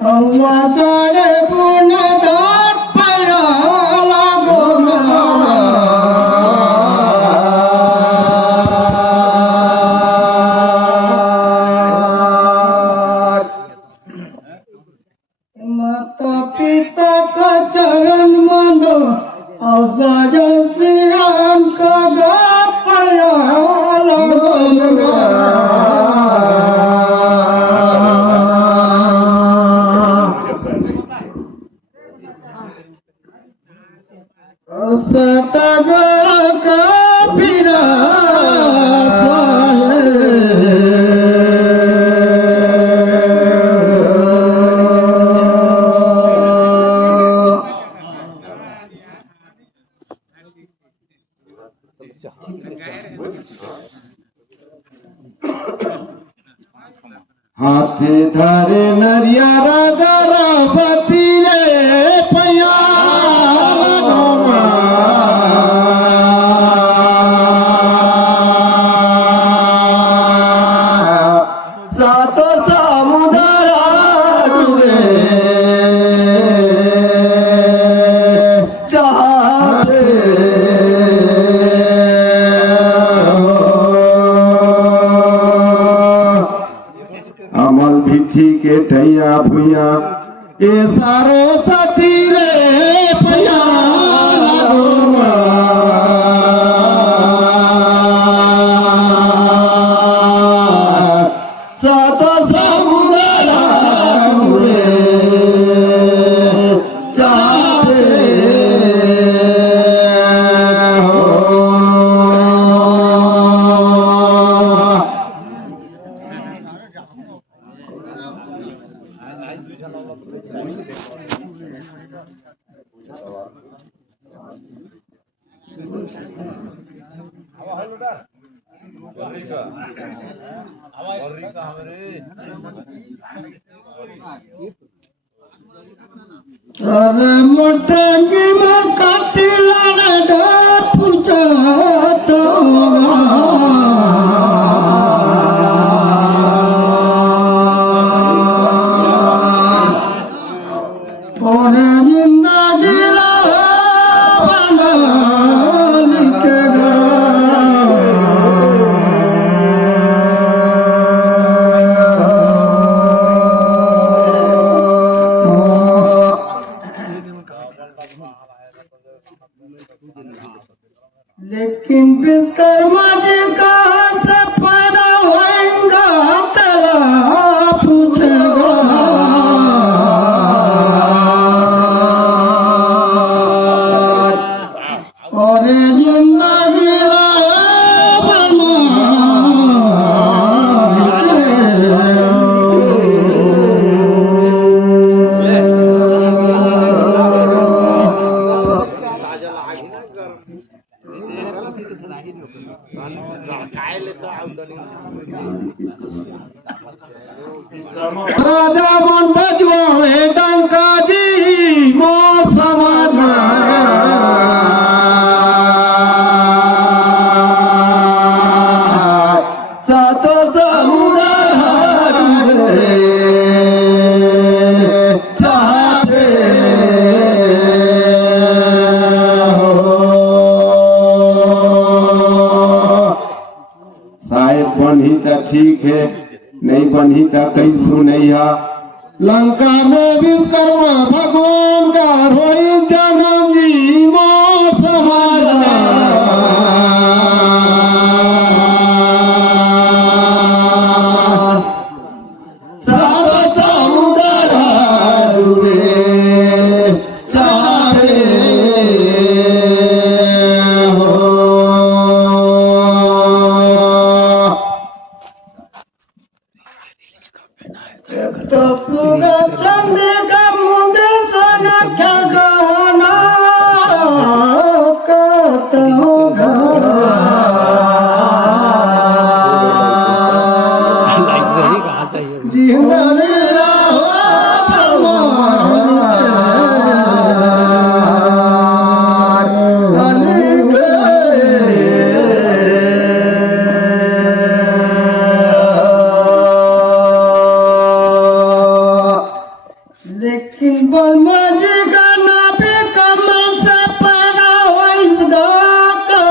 অবতারে পুনদার পায়া লাগো माता पिता का चरण मदो अवजाज से हम का गापया सतगर का पिरा हाथे धारे नरियारा गरावती रे पया लगोमा सातो समुद्र डूबे चाहते अमल भिठी के ठैया भुया ए सारो सती रे भैया लगोमा सातो समुद्र डूबे चाहते अरे मोटंगी में काटिला ने डर पूछा तो और जिंदगी लेकिन विश्वकर्मा जी कहाँ से पैदा होएगा तेरा पूछेगा और जिंदगी राजा मन बजवावे डंका जी मोर समाज सातो समुद्र चाहते साहेब बनी तो ठीक है नहीं बनी तो कैसू नहीं है लंका में विश्वकर्मा भगवान का रोई जन्म जी मोर समाज सारा समुद्र डूबे चाहते तो सुगा चंदे का मुंडे सोना क्या गाना कहता होगा जिंदगी Bermaji nabi kaman separa waizgaka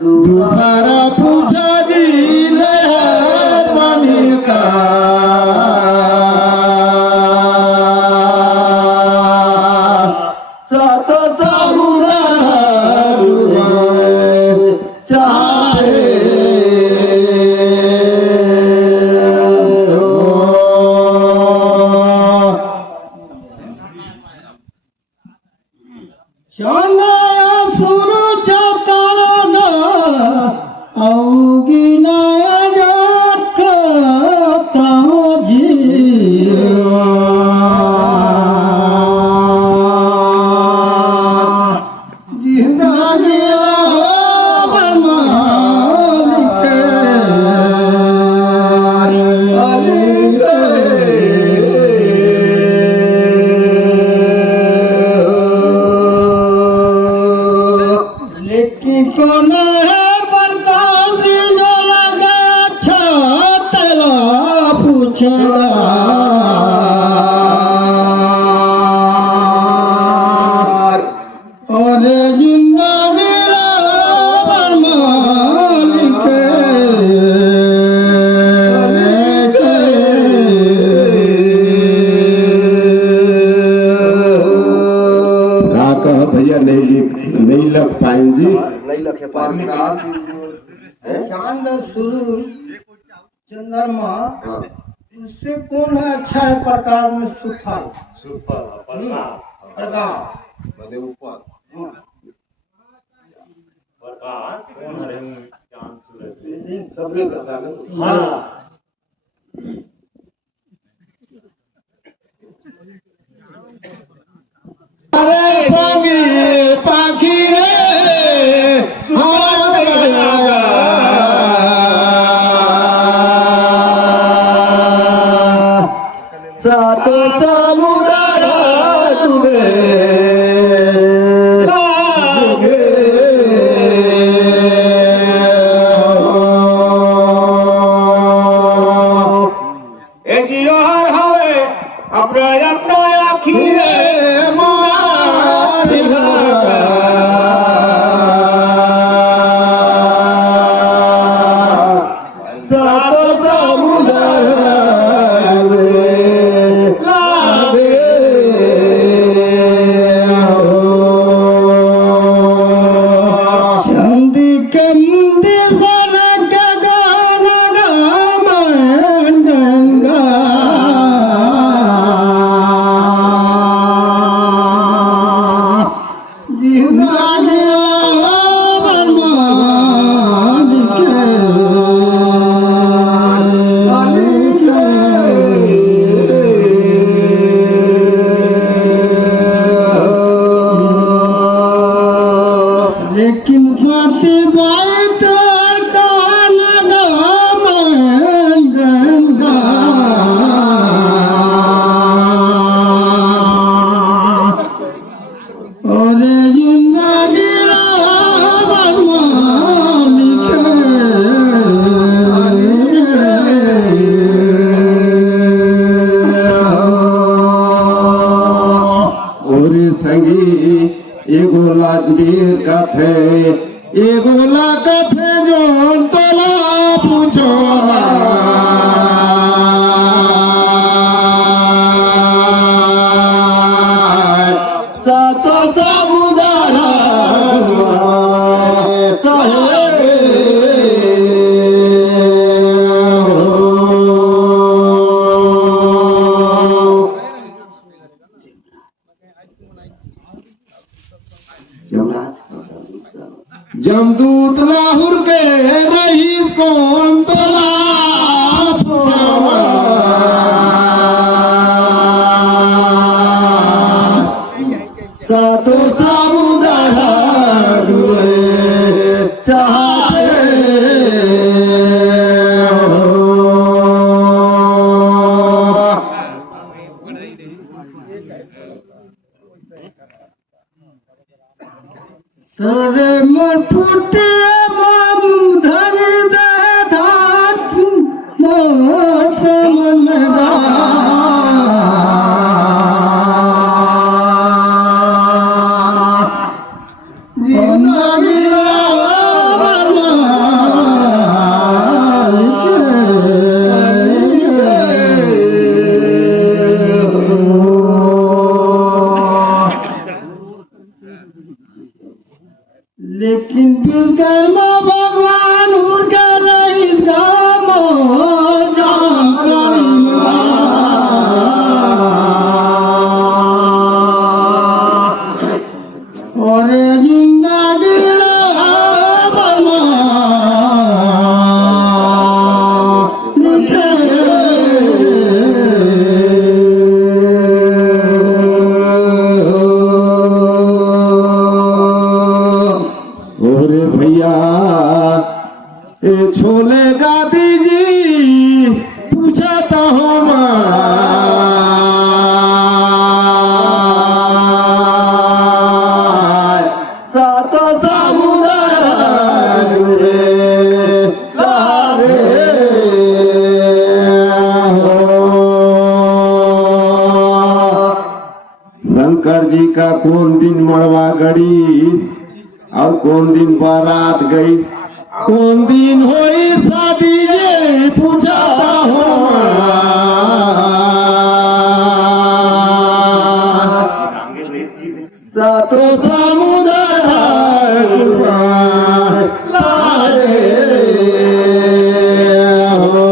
दूसरा पूछा जी लहर पानी का सातो समुद्र चाहे भैया नहीं लग पाएंगे नहीं लगे चांद सूरज चंद्रमा इससे कौन है अच्छा है प्रकार में सुफल प्रकाश अरे संगी पाखी रे सातो समुद्र तुम्हें अपना अपना आखिर वीर कथे एगोला कथे जो तोला पूछो सातो समुदारा कहे के रही कौन तला सातो सामुदारा डूबे चाहते तोरे मन फूटे मामू धर दे धार मोर समनदा जिंदगी लेकिन विश्वकर्मा भगवान उनका नहीं गामो और जिंदगी भैया ए छोले गादी जी पूछता हूँ सातो सामुदारा शंकर जी का कौन दिन मड़वा गड़ी और कौन दिन बारात गई कौन दिन होई शादी ये पूछता हूँ सातो सामुदारा लारे हो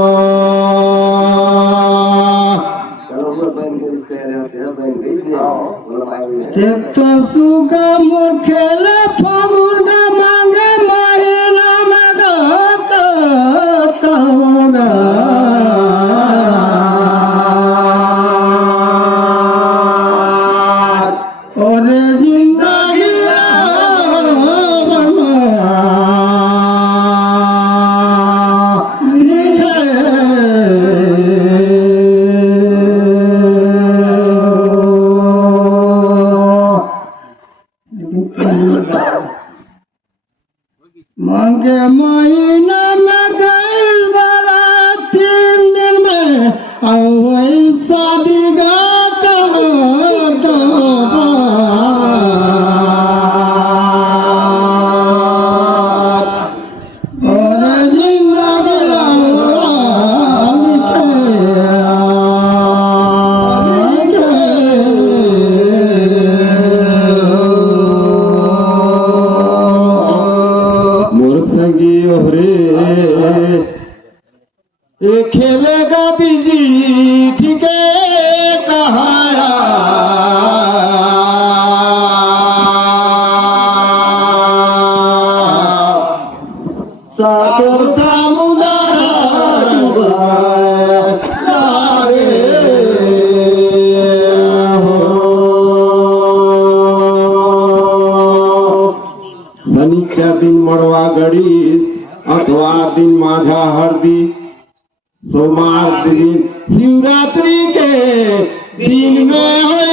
तो सुगा मोर खेले फागुन मांगे महीना में गाता और जिंदगी मांगे महीना में गई बारात 3 दिन में वही शादी और जिंदगी ये खेलेगा दीजी ठीक है कहाया सातो सामुदारा शनिचर दिन मड़वा गड़ी अतवार दिन माझा हरदी सोमवार दिन शिवरात्रि के दिन में